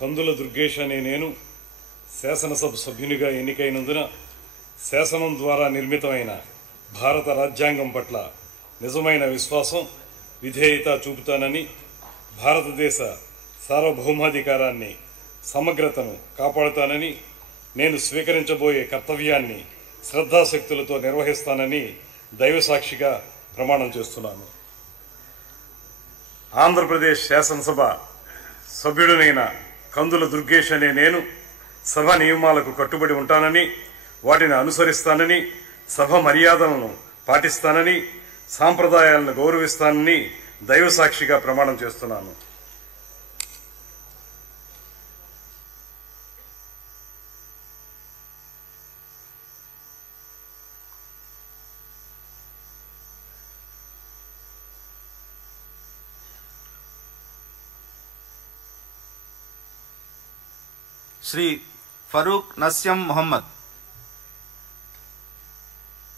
కందుల దుర్గేష్ అనే నేను శాసనసభ సభ్యునిగా ఎన్నికైనందున శాసనం ద్వారా నిర్మితమైన భారత రాజ్యాంగం పట్ల నిజమైన విశ్వాసం, విధేయత చూపుతానని, భారతదేశ సార్వభౌమాధికారాన్ని, సమగ్రతను కాపాడుతానని, నేను స్వీకరించబోయే కర్తవ్యాన్ని శ్రద్ధాశక్తులతో నిర్వహిస్తానని దైవసాక్షిగా ప్రమాణం చేస్తున్నాను. ఆంధ్రప్రదేశ్ శాసనసభ సభ్యుడినైన కందుల దుర్గేష్ అనే నేను సభ నియమాలకు కట్టుబడి ఉంటానని, వాటిని అనుసరిస్తానని, సభ మర్యాదలను పాటిస్తానని, సాంప్రదాయాలను గౌరవిస్తానని దైవసాక్షిగా ప్రమాణం చేస్తున్నాను. श्री फरूक नस्यम मोहम्मद।